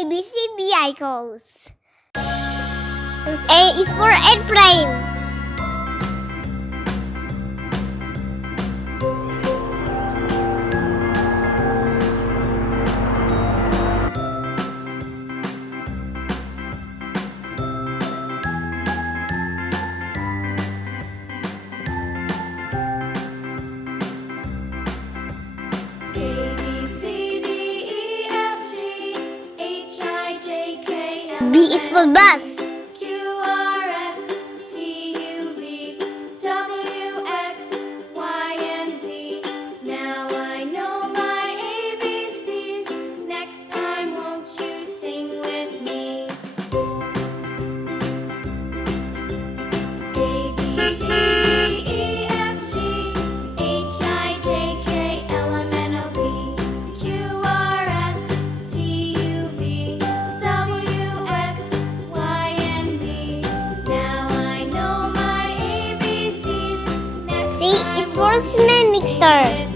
ABC vehicles. A is for airplane. B is for bus. C is for cement mixer.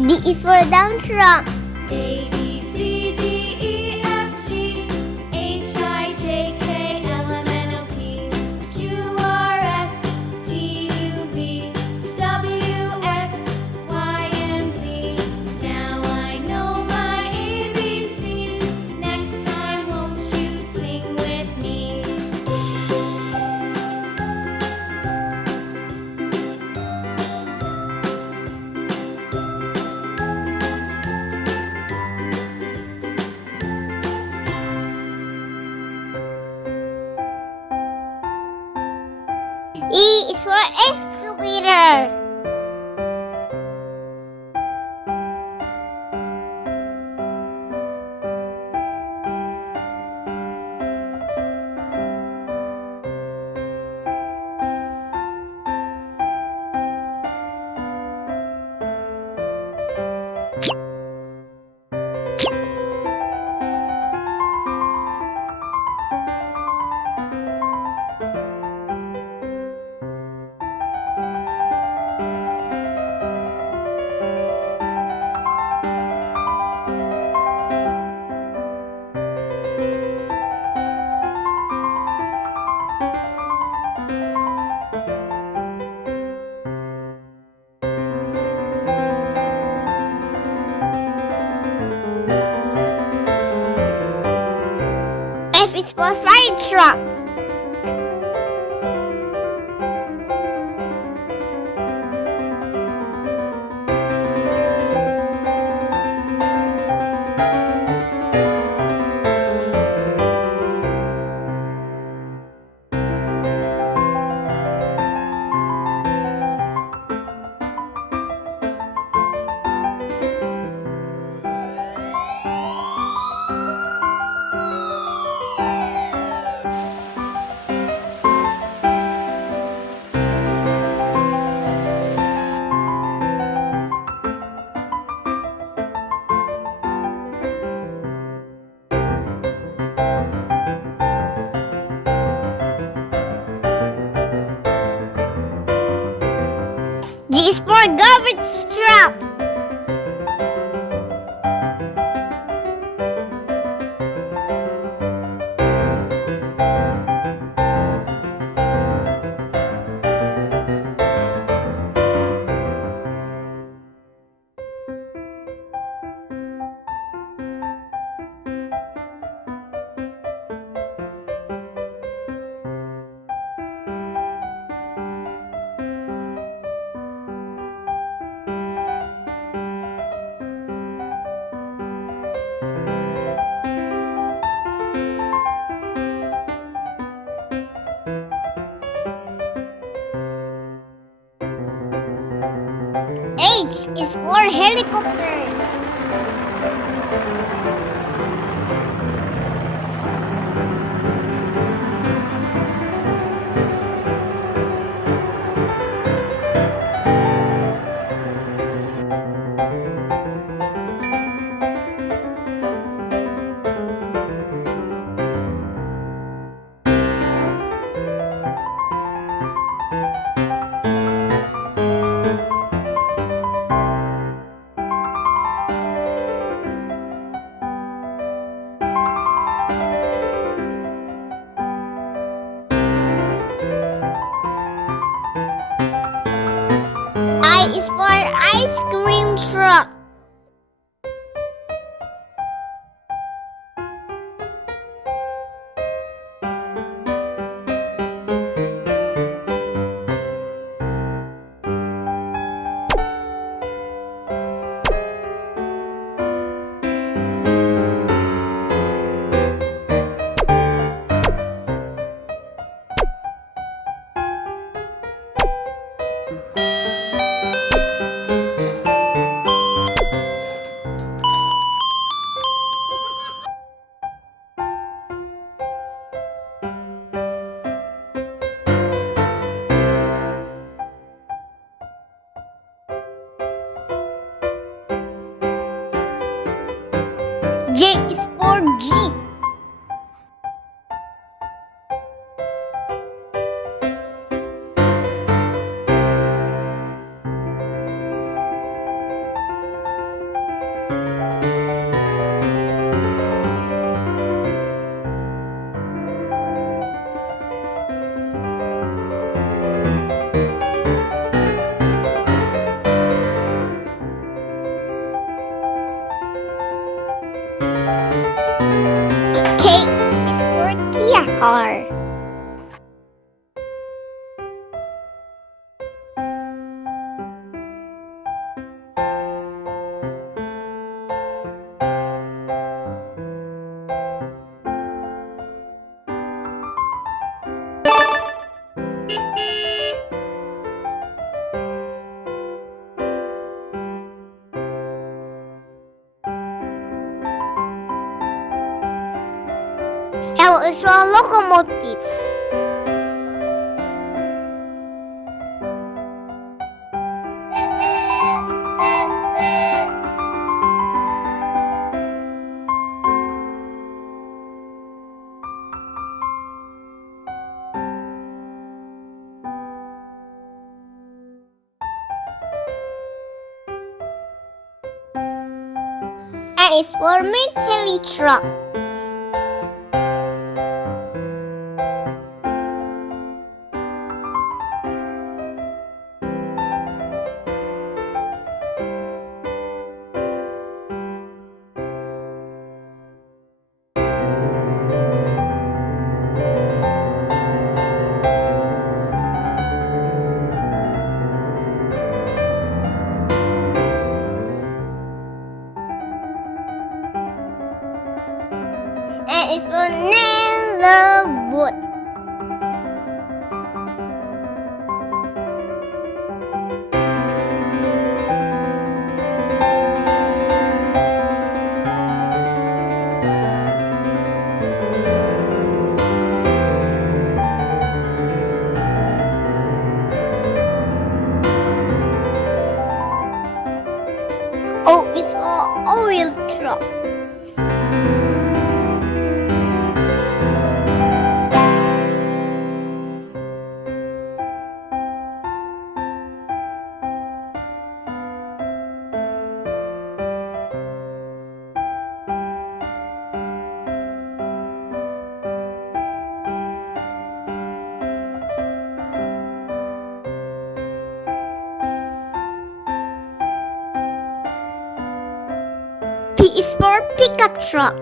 D is for dump truck. A, B, C, D, E, F, G, H, I, J, K, L, M, N, O, P, Q, R, S, T, U, V, W, X, Y, and Z. Now I know my ABCs. Next time, won't you sing with me? E is for excavator. F is for fire truck. G is for garbage truck. H is for helicopter. I is for ice cream truck. J is for jeep. K is for Kia car. L is for locomotive. M is for military truck. N is for neighborhood. O is for oil truck. P is for pickup truck.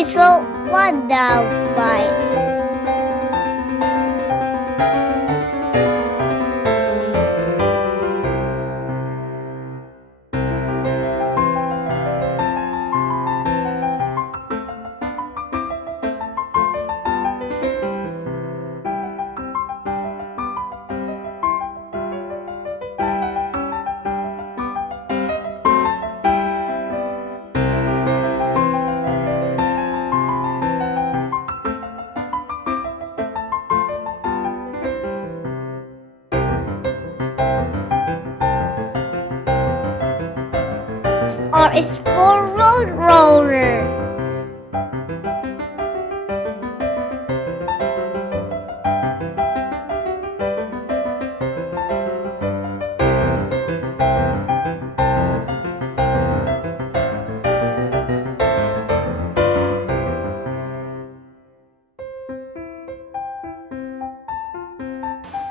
is for what dog bite? R is for road roller.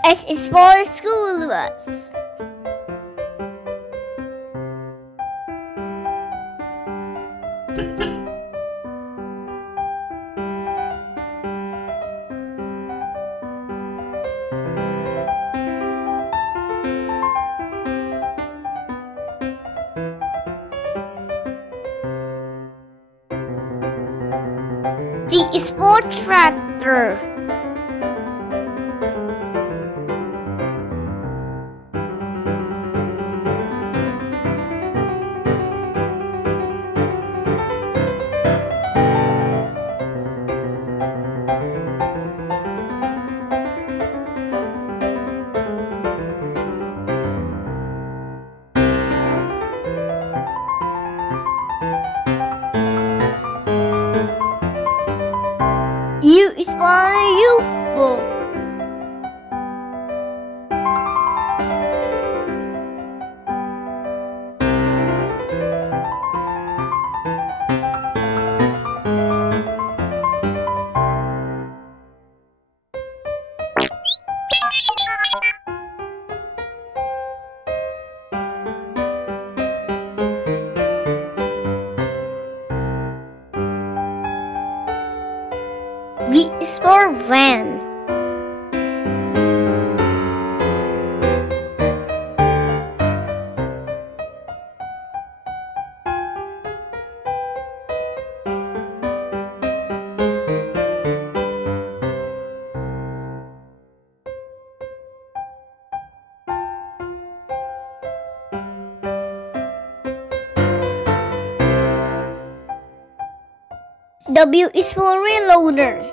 S is for school bus. T is for tractor. U is for U-boat. V is for van. W is for reloader.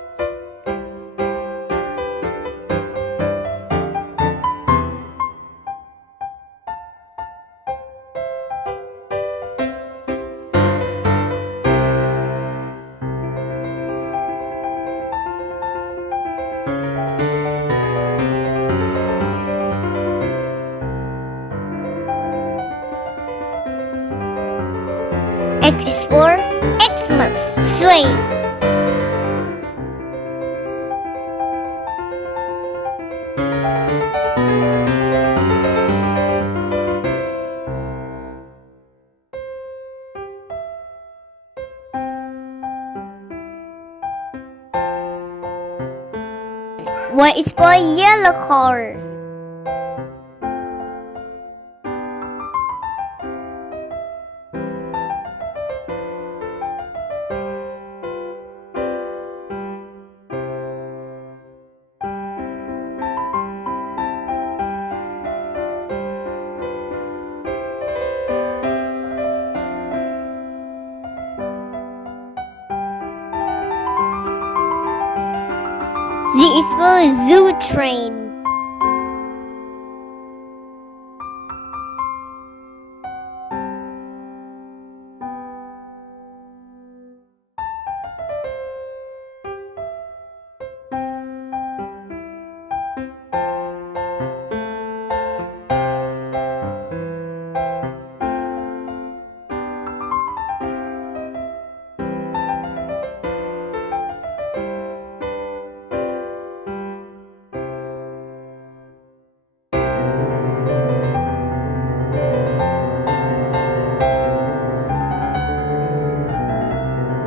X is for Xmas, sleigh. Y is for yellow car. Z is for zoo train.